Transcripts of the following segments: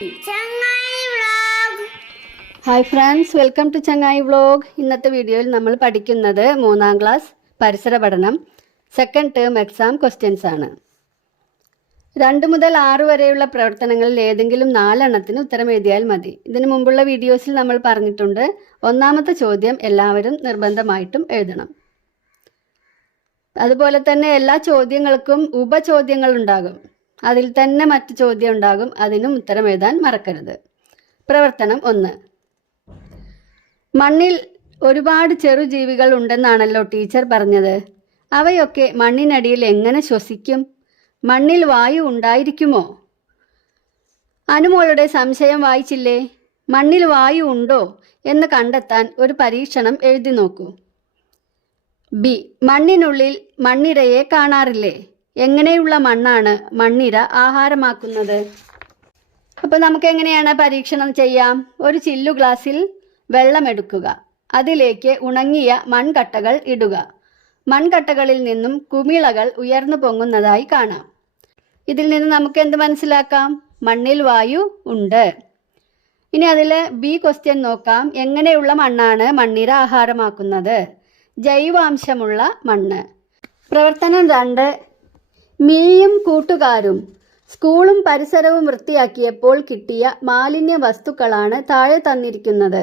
ചങ്ങായി vlog. Hi friends, welcome to ചങ്ങായി vlog. ഇന്നത്തെ വീഡിയോയിൽ നമ്മൾ പഠിക്കുന്നത് 3ാം ക്ലാസ് പരിസര പഠനം സെക്കൻഡ് ടേം എക്സാം ക്വസ്റ്റ്യൻസ് ആണ്. 2 മുതൽ 6 വരെയുള്ള പ്രവർത്തനങ്ങളിൽ ഏതെങ്കിലും 4 എണ്ണത്തിന് ഉത്തരം എഴുതിയാൽ മതി. ഇതിനു മുമ്പുള്ള വീഡിയോസിൽ നമ്മൾ പറഞ്ഞിട്ടുണ്ട്, 1ാമത്തെ ചോദ്യം എല്ലാവരും നിർബന്ധമായിട്ടും എഴുതണം. അതുപോലെ തന്നെ എല്ലാ ചോദ്യങ്ങൾക്കും ഉപചോദ്യങ്ങൾ ഉണ്ടാകും. അതിൽ തന്നെ മറ്റു ചോദ്യം ഉണ്ടാകും, അതിനും ഉത്തരം എഴുതാൻ മറക്കരുത്. പ്രവർത്തനം 1. മണ്ണിൽ ഒരുപാട് ചെറുജീവികൾ ഉണ്ടെന്നാണല്ലോ ടീച്ചർ പറഞ്ഞത്. അവയൊക്കെ മണ്ണിനടിയിൽ എങ്ങനെ ശ്വസിക്കും? മണ്ണിൽ വായു ഉണ്ടായിരിക്കുമോ? അനുമോളുടെ സംശയം വായിച്ചില്ലേ? മണ്ണിൽ വായു ഉണ്ടോ എന്ന് കണ്ടെത്താൻ ഒരു പരീക്ഷണം എഴുതി നോക്കൂ. ബി. മണ്ണിനുള്ളിൽ മണ്ണിരയെ കാണാറില്ലേ? എങ്ങനെയുള്ള മണ്ണാണ് മണ്ണിര ആഹാരമാക്കുന്നത്? അപ്പോൾ നമുക്ക് എങ്ങനെയാണ് പരീക്ഷണം ചെയ്യാം? ഒരു ചില്ലു ഗ്ലാസ്സിൽ വെള്ളം എടുക്കുക. അതിലേക്ക് ഉണങ്ങിയ മൺകട്ടകൾ ഇടുക. മൺകട്ടകളിൽ നിന്നും കുമിളകൾ ഉയർന്നു പൊങ്ങുന്നതായി കാണാം. ഇതിൽ നിന്ന് നമുക്ക് എന്ത് മനസ്സിലാക്കാം? മണ്ണിൽ വായു ഉണ്ട്. ഇനി അതിൽ ബി ക്വസ്റ്റ്യൻ നോക്കാം. എങ്ങനെയുള്ള മണ്ണാണ് മണ്ണിര ആഹാരമാക്കുന്നത്? ജൈവാംശമുള്ള മണ്ണ്. പ്രവർത്തനം 2. മിഴിയും കൂട്ടുകാരും സ്കൂളും പരിസരവും വൃത്തിയാക്കിയപ്പോൾ കിട്ടിയ മാലിന്യ വസ്തുക്കളാണ് താഴെ തന്നിരിക്കുന്നത്.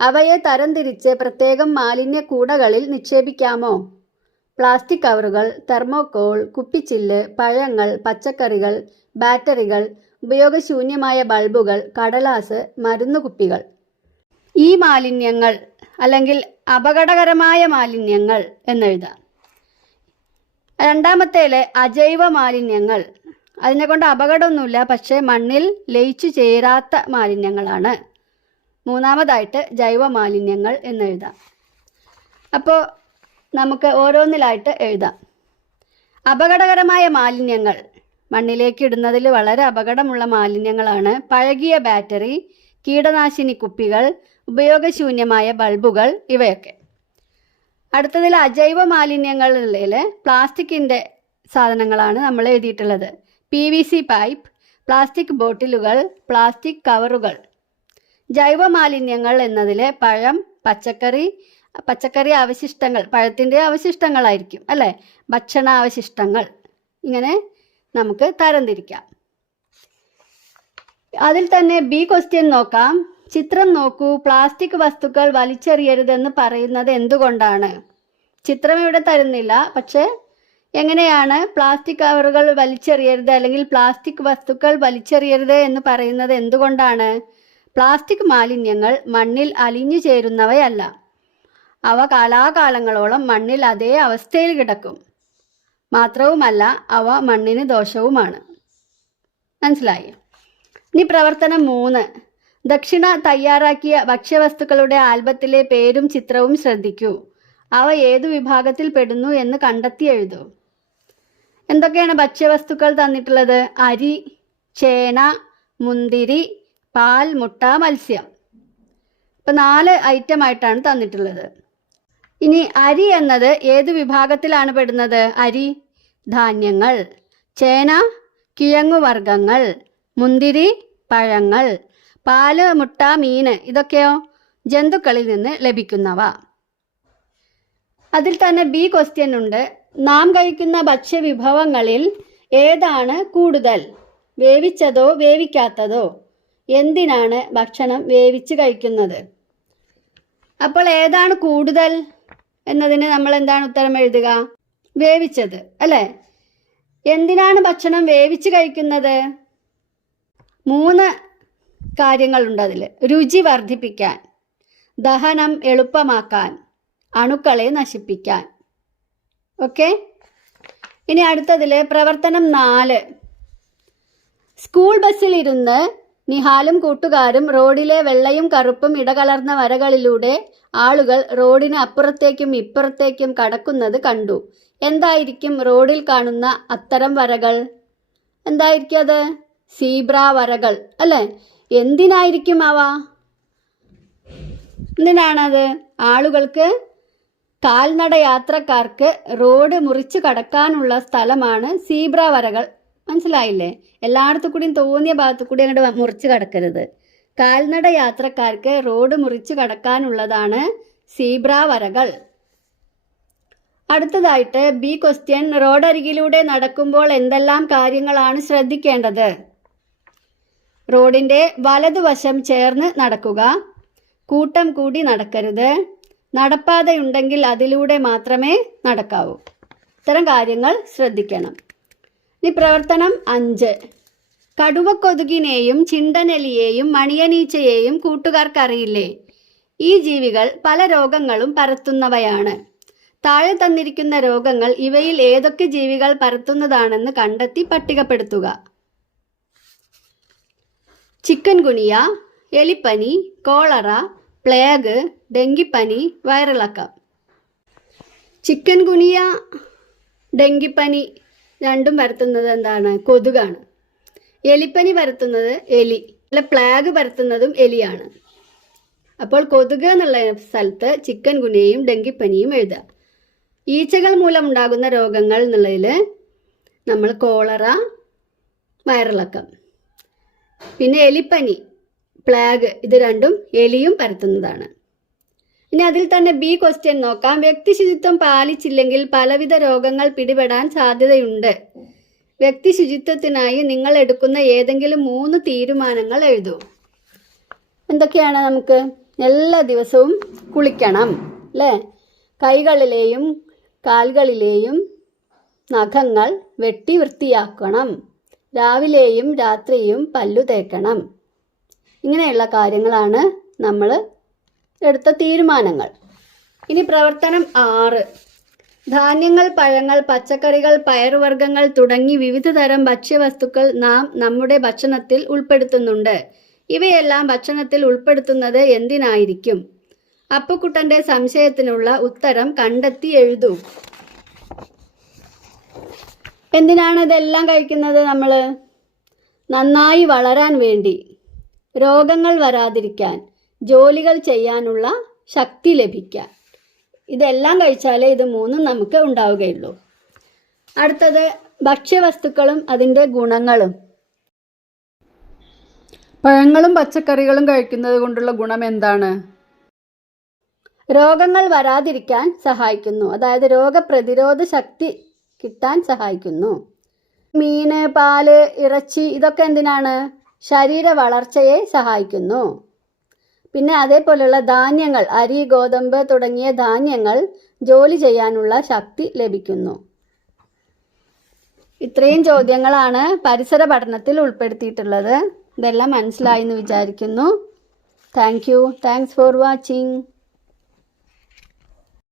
അവയെ തരംതിരിച്ച് പ്രത്യേകം മാലിന്യ കൂടകളിൽ നിക്ഷേപിക്കാമോ? പ്ലാസ്റ്റിക് കവറുകൾ, തെർമോക്കോൾ, കുപ്പിച്ചില്ല്, പഴങ്ങൾ, പച്ചക്കറികൾ, ബാറ്ററികൾ, ഉപയോഗശൂന്യമായ ബൾബുകൾ, കടലാസ്, മരുന്നുകുപ്പികൾ. ഈ മാലിന്യങ്ങൾ അല്ലെങ്കിൽ അപകടകരമായ മാലിന്യങ്ങൾ എന്നെഴുതാം. 2ാമത്തേല് അജൈവ മാലിന്യങ്ങൾ. അതിനെ കൊണ്ട് അപകടമൊന്നുമില്ല, പക്ഷേ മണ്ണിൽ ലയിച്ചു ചേരാത്ത മാലിന്യങ്ങളാണ്. 3ാമതായിട്ട് ജൈവ മാലിന്യങ്ങൾ എന്നെഴുതാം. അപ്പോൾ നമുക്ക് ഓരോന്നിലായിട്ട് എഴുതാം. അപകടകരമായ മാലിന്യങ്ങൾ മണ്ണിലേക്ക് ഇടുന്നതിൽ വളരെ അപകടമുള്ള മാലിന്യങ്ങളാണ് പഴകിയ ബാറ്ററി, കീടനാശിനി കുപ്പികൾ, ഉപയോഗശൂന്യമായ ബൾബുകൾ, ഇവയൊക്കെ. അടുത്തതിൽ അജൈവ മാലിന്യങ്ങളിൽ പ്ലാസ്റ്റിക്കിൻ്റെ സാധനങ്ങളാണ് നമ്മൾ എഴുതിയിട്ടുള്ളത്. PVC പൈപ്പ്, പ്ലാസ്റ്റിക് ബോട്ടിലുകൾ, പ്ലാസ്റ്റിക് കവറുകൾ. ജൈവ മാലിന്യങ്ങൾ എന്നതിൽ പഴം, പച്ചക്കറി അവശിഷ്ടങ്ങൾ, പഴത്തിൻ്റെ അവശിഷ്ടങ്ങളായിരിക്കും അല്ലേ, ഭക്ഷണാവശിഷ്ടങ്ങൾ. ഇങ്ങനെ നമുക്ക് തരംതിരിക്കാം. അതിൽ തന്നെ ബി ക്വസ്റ്റ്യൻ നോക്കാം. ചിത്രം നോക്കൂ. പ്ലാസ്റ്റിക് വസ്തുക്കൾ വലിച്ചെറിയരുതെന്ന് പറയുന്നത് എന്തുകൊണ്ടാണ്? ചിത്രം ഇവിടെ തരുന്നില്ല, പക്ഷെ എങ്ങനെയാണ് പ്ലാസ്റ്റിക് കവറുകൾ വലിച്ചെറിയരുത് അല്ലെങ്കിൽ പ്ലാസ്റ്റിക് വസ്തുക്കൾ വലിച്ചെറിയരുത് എന്ന് പറയുന്നത് എന്തുകൊണ്ടാണ്? പ്ലാസ്റ്റിക് മാലിന്യങ്ങൾ മണ്ണിൽ അലിഞ്ഞു ചേരുന്നവയല്ല. അവ കാലാകാലങ്ങളോളം മണ്ണിൽ അതേ അവസ്ഥയിൽ കിടക്കും. മാത്രവുമല്ല, അവ മണ്ണിന് ദോഷവുമാണ്. മനസ്സിലായി? ഇനി പ്രവർത്തനം 3. ദക്ഷിണ തയ്യാറാക്കിയ ഭക്ഷ്യവസ്തുക്കളുടെ ആൽബത്തിലെ പേരും ചിത്രവും ശ്രദ്ധിക്കൂ. അവ ഏതു വിഭാഗത്തിൽ പെടുന്നു എന്ന് കണ്ടെത്തി എഴുതൂ. എന്തൊക്കെയാണ് ഭക്ഷ്യവസ്തുക്കൾ തന്നിട്ടുള്ളത്? അരി, ചേന, മുന്തിരി, പാൽ, മുട്ട, മത്സ്യം. ഇപ്പം 4 ഐറ്റം ആയിട്ടാണ് തന്നിട്ടുള്ളത്. ഇനി അരി എന്നത് ഏതു വിഭാഗത്തിലാണ് പെടുന്നത്? അരി ധാന്യങ്ങൾ, ചേന കിഴങ്ങുവർഗ്ഗങ്ങൾ, മുന്തിരി പഴങ്ങൾ, പാല്, മുട്ട, മീന്, ഇതൊക്കെയോ ജന്തുക്കളിൽ നിന്ന് ലഭിക്കുന്നവ. അതിൽ തന്നെ ബി ക്വസ്റ്റ്യൻ ഉണ്ട്. നാം കഴിക്കുന്ന ഭക്ഷ്യവിഭവങ്ങളിൽ ഏതാണ് കൂടുതൽ? വേവിച്ചതോ വേവിക്കാത്തതോ? എന്തിനാണ് ഭക്ഷണം വേവിച്ച് കഴിക്കുന്നത്? അപ്പോൾ ഏതാണ് കൂടുതൽ എന്നതിന് നമ്മൾ എന്താണ് ഉത്തരം എഴുതുക? വേവിച്ചത് അല്ലേ? എന്തിനാണ് ഭക്ഷണം വേവിച്ച് കഴിക്കുന്നത്? 3 കാര്യങ്ങളുണ്ട് അതിൽ. രുചി വർദ്ധിപ്പിക്കാൻ, ദഹനം എളുപ്പമാക്കാൻ, അണുക്കളെ നശിപ്പിക്കാൻ. ഓക്കെ. ഇനി അടുത്തതിൽ പ്രവർത്തനം 4. സ്കൂൾ ബസ്സിൽ ഇരുന്ന് നിഹാലും കൂട്ടുകാരും റോഡിലെ വെള്ളയും കറുപ്പും ഇടകലർന്ന വരകളിലൂടെ ആളുകൾ റോഡിന് അപ്പുറത്തേക്കും ഇപ്പുറത്തേക്കും കടക്കുന്നത് കണ്ടു. എന്തായിരിക്കും റോഡിൽ കാണുന്ന അത്തരം വരകൾ? എന്തായിരിക്കും അത്? സീബ്ര വരകൾ അല്ലേ? എന്തിനായിരിക്കും അവ? എന്തിനാണത്? ആളുകൾക്ക്, കാൽനട യാത്രക്കാർക്ക് റോഡ് മുറിച്ച് കടക്കാനുള്ള സ്ഥലമാണ് സീബ്ര വരകൾ. മനസ്സിലായില്ലേ? എല്ലായിടത്തു കൂടിയും തോന്നിയ ഭാഗത്തു കൂടി അങ്ങോട്ട് മുറിച്ച് കടക്കരുത്. കാൽനട യാത്രക്കാർക്ക് റോഡ് മുറിച്ച് കടക്കാനുള്ളതാണ് സീബ്ര വരകൾ. അടുത്തതായിട്ട് ബി ക്വസ്റ്റ്യൻ. റോഡരികിലൂടെ നടക്കുമ്പോൾ എന്തെല്ലാം കാര്യങ്ങളാണ് ശ്രദ്ധിക്കേണ്ടത്? റോഡിൻ്റെ വലതുവശം ചേർന്ന് നടക്കുക, കൂട്ടം കൂടി നടക്കരുത്, നടപ്പാതയുണ്ടെങ്കിൽ അതിലൂടെ മാത്രമേ നടക്കാവൂ. ഇത്തരം കാര്യങ്ങൾ ശ്രദ്ധിക്കണം. ഇനി പ്രവർത്തനം 5. കടുവക്കൊതുകിനെയും ചിണ്ടനെലിയെയും മണിയനീച്ചയെയും കൂട്ടുകാർക്കറിയില്ലേ? ഈ ജീവികൾ പല രോഗങ്ങളും പരത്തുന്നവയാണ്. താഴെ തന്നിരിക്കുന്ന രോഗങ്ങൾ ഇവയിൽ ഏതൊക്കെ ജീവികൾ പരത്തുന്നതാണെന്ന് കണ്ടെത്തി പട്ടികപ്പെടുത്തുക. ചിക്കൻ ഗുനിയ, എലിപ്പനി, കോളറ, പ്ലേഗ്, ഡെങ്കിപ്പനി, വയറിളക്കം. ചിക്കൻ ഗുനിയ, ഡെങ്കിപ്പനി രണ്ടും പരത്തുന്നത് എന്താണ്? കൊതുകാണ്. എലിപ്പനി പരത്തുന്നത് എലി, അല്ല പ്ലേഗ് പരത്തുന്നതും എലിയാണ്. അപ്പോൾ കൊതുക് എന്നുള്ള സ്ഥലത്ത് ചിക്കൻ ഗുനിയയും ഡെങ്കിപ്പനിയും എഴുതുക. ഈച്ചകൾ മൂലം ഉണ്ടാകുന്ന രോഗങ്ങൾ എന്നുള്ളതിൽ നമ്മൾ കോളറ, വയറിളക്കം. പിന്നെ എലിപ്പനി, പ്ലേഗ്, ഇത് രണ്ടും എലിയും പരത്തുന്നതാണ്. ഇനി അതിൽ തന്നെ ബി ക്വസ്റ്റ്യൻ നോക്കാം. വ്യക്തി ശുചിത്വം പാലിച്ചില്ലെങ്കിൽ പലവിധ രോഗങ്ങൾ പിടിപെടാൻ സാധ്യതയുണ്ട്. വ്യക്തി ശുചിത്വത്തിനായി നിങ്ങൾ എടുക്കുന്ന ഏതെങ്കിലും 3 തീരുമാനങ്ങൾ എഴുതൂ. എന്തൊക്കെയാണ്? നമുക്ക് എല്ലാ ദിവസവും കുളിക്കണം, അല്ലേ? കൈകളിലെയും കാലുകളിലെയും നഖങ്ങൾ വെട്ടി വൃത്തിയാക്കണം, രാവിലെയും രാത്രിയും പല്ലു തേക്കണം. ഇങ്ങനെയുള്ള കാര്യങ്ങളാണ് നമ്മൾ എടുത്ത തീരുമാനങ്ങൾ. ഇനി പ്രവർത്തനം 6. ധാന്യങ്ങൾ, പഴങ്ങൾ, പച്ചക്കറികൾ, പയറുവർഗ്ഗങ്ങൾ തുടങ്ങി വിവിധ തരം ഭക്ഷ്യവസ്തുക്കൾ നാം നമ്മുടെ ഭക്ഷണത്തിൽ ഉൾപ്പെടുത്തുന്നുണ്ട്. ഇവയെല്ലാം ഭക്ഷണത്തിൽ ഉൾപ്പെടുത്തുന്നത് എന്തിനായിരിക്കും? അപ്പുക്കുട്ടൻ്റെ സംശയത്തിനുള്ള ഉത്തരം കണ്ടെത്തി എഴുതൂ. എന്തിനാണ് ഇതെല്ലാം കഴിക്കുന്നത്? നമ്മൾ നന്നായി വളരാൻ വേണ്ടി, രോഗങ്ങൾ വരാതിരിക്കാൻ, ജോലികൾ ചെയ്യാനുള്ള ശക്തി ലഭിക്കാൻ. ഇതെല്ലാം കഴിച്ചാലേ ഇത് 3 നമുക്ക് ഉണ്ടാവുകയുള്ളൂ. അടുത്തത് ഭക്ഷ്യവസ്തുക്കളും അതിൻ്റെ ഗുണങ്ങളും. പഴങ്ങളും പച്ചക്കറികളും കഴിക്കുന്നത് കൊണ്ടുള്ള ഗുണം എന്താണ്? രോഗങ്ങൾ വരാതിരിക്കാൻ സഹായിക്കുന്നു, അതായത് രോഗപ്രതിരോധ ശക്തി കിട്ടാൻ സഹായിക്കുന്നു. മീന്, പാല്, ഇറച്ചി ഇതൊക്കെ എന്തിനാണ്? ശരീര വളർച്ചയെ സഹായിക്കുന്നു. പിന്നെ അതേപോലെയുള്ള ധാന്യങ്ങൾ, അരി, ഗോതമ്പ് തുടങ്ങിയ ധാന്യങ്ങൾ ജോലി ചെയ്യാനുള്ള ശക്തി ലഭിക്കുന്നു. ഇത്രയും ചോദ്യങ്ങളാണ് പരിസര പഠനത്തിൽ ഉൾപ്പെടുത്തിയിട്ടുള്ളത്. ഇതെല്ലാം മനസ്സിലായി എന്ന് വിചാരിക്കുന്നു. Thanks for watching.